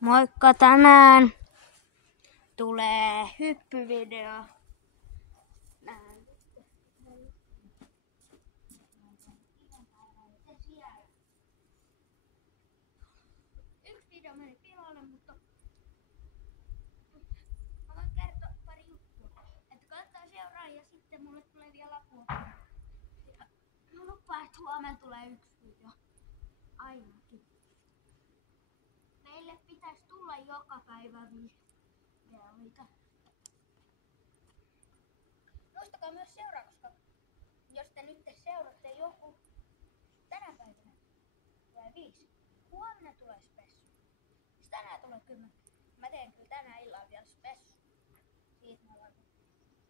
Moikka, tänään tulee hyppyvideo. Yksi video meni pilalle, mutta mä voin kertoa pari juttua. Että kannattaa seuraa ja sitten mulle tulee vielä lapua. Mä lupaan, että huomenna tulee yksi video. Ainakin. Meille pitäisi tulla joka päivä videoita. Muistakaa myös seuraa, koska jos te nyt seuraatte joku tänä päivänä tulee 5. Huomenna tulee spessu. Siis tänään tulee 10. Mä teen kyllä tänään illalla vielä spessu. Siitä mä varmaan.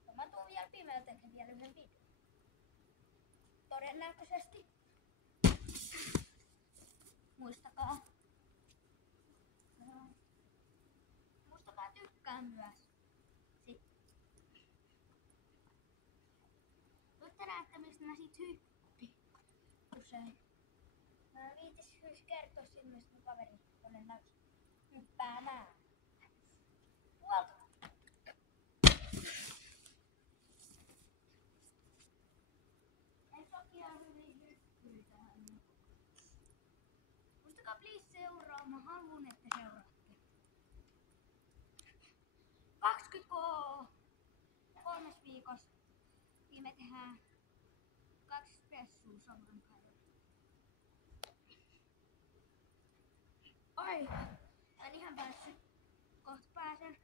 Ja mä tuun vielä pimeällä tekemään vielä yhden videon. Todennäköisesti. Muistakaa. Muistakaa tykkää myös. Sitten. Nyt te näette, mistä mä sit hyppi. Usein. Mä viitis kertoa sinne, mistä mun kaveri todennäköisesti hyppäämään. Puolta. En toki ihan hyvin hyppyy tähän. Muistakaa please seuraa, mä haluun, että seuraatte. 23 viikossa niin me tehdään 2 spessua saman päivän. Ai! En ihan päässyt. Kohta pääsen.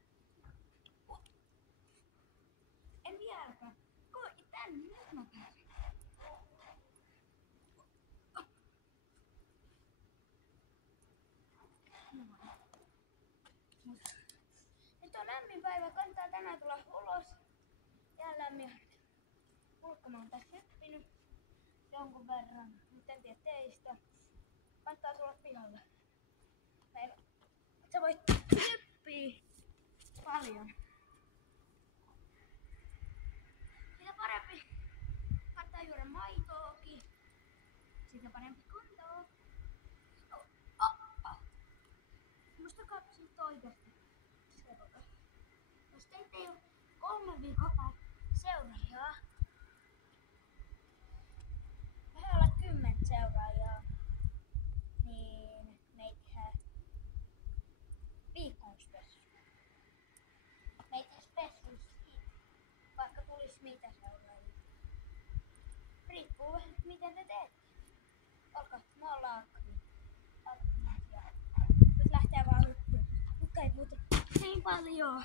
En vieläkään. Koitin tänne, nyt mä pääsen. Nyt on lämmin päivä, kannattaa tänään tulla ulos. Ja lämmin. Mä oon tässä hyppinyt jonkun verran. Nyt en tiedä teistä. Kannattaa tulla pihalle. Sä voit hyppiä paljon. Sitä parempi kannattaa juoda maitoakin. Sitä parempi kuntoa. Muistakaa siitä oikeasti. Jos teitä ei ole 3 viikkoa seuraajaa, me olla 10 seuraajaa, niin me ei tehdä viikon spessu. Me ei tehdä spessu vaikka tulis mitä seuraajia. Riippuu vähän mitä te teette. Olkaa, me ollaan aktiivisia. Nyt lähtee vaan hyppyyn. Nyt ei puhuta niin paljon.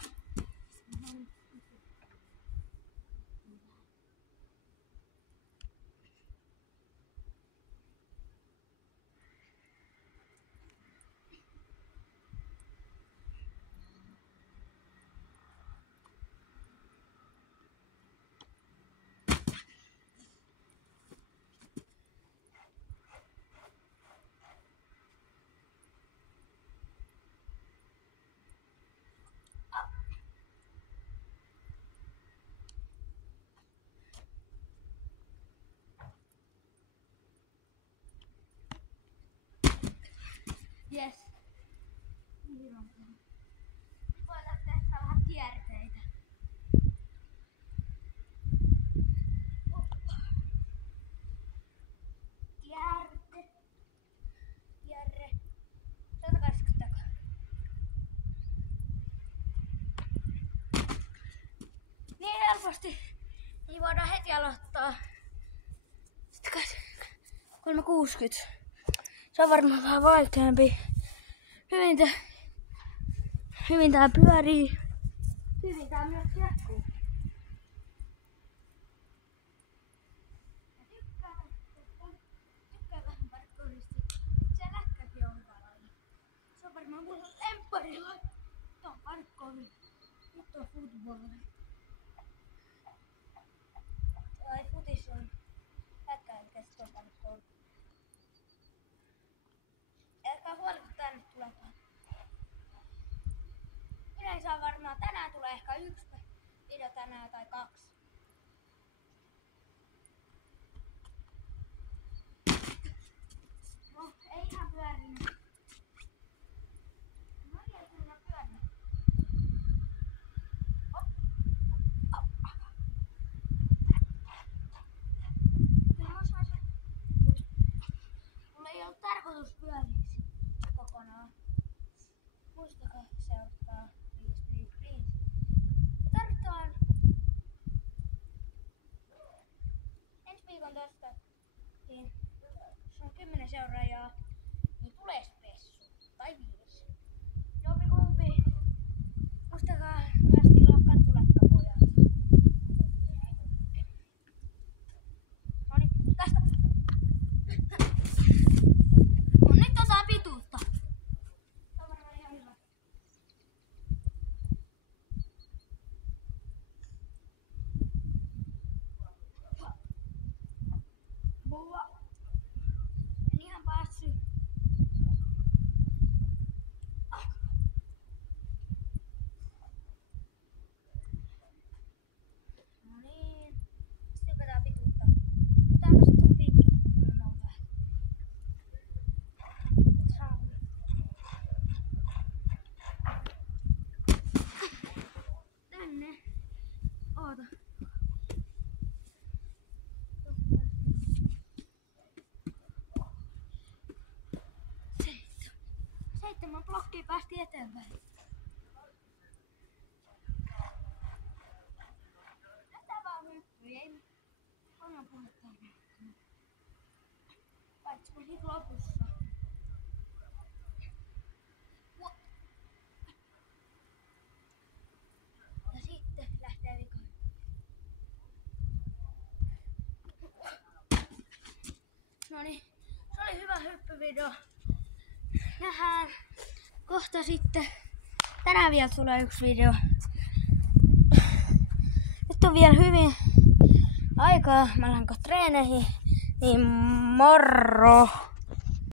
Yes. Nyt voidaan testaa vähän kierteitä. Kierre. 180 takaa. Niin helposti. Niin voidaan heti aloittaa. Sitten 360. Se on varmaan vähän vaikeampi. Hyvin tää pyörii. Hyvin tää myös jatkuu. Tykkää vähän parkourista. Se lätkäkin on hyvä laji. Se on varmaan mun lempparilaji. Nyt on parkouri. Nyt on footballi. Ai futis on lätkä, eli se on parkouri. Älkää huolita tänne tulemaan. Yleensä on varmaan tänään tulee ehkä 1 video tänään tai 2. No, ei ihan pyörinyt. No ajatus pyörisi kokonaan. Muistakaa seurata 555. Tarvitaan ensi viikon tästä, niin jos on 10 seuraajaa, niin tulee spessu. Tai 5. Jompikumpi. Muistakaa myös tilaa kattulätkäpojat. Noniin, tästä. No nyt osaa pituutta. Tämä on varmaan ihan hyvä. Boa. En ihan päässyt. No niin. Sitten hypätään pituutta. Tää on vasta piikki. Kyllä mä oon vähän. Tänne. Oota. 7 blokkia päästi eteenpäin. Tätä vaan hyppyi, ei paljon puhuttaa. Paitsi kun sit lopussa. Ja sitten lähtee vikaan. Noniin, se oli hyvä hyppyvideo. Nähdään kohta sitten. Tänään vielä tulee yksi video. Nyt on vielä hyvin aikaa. Mä lähden treeneihin. Niin moro!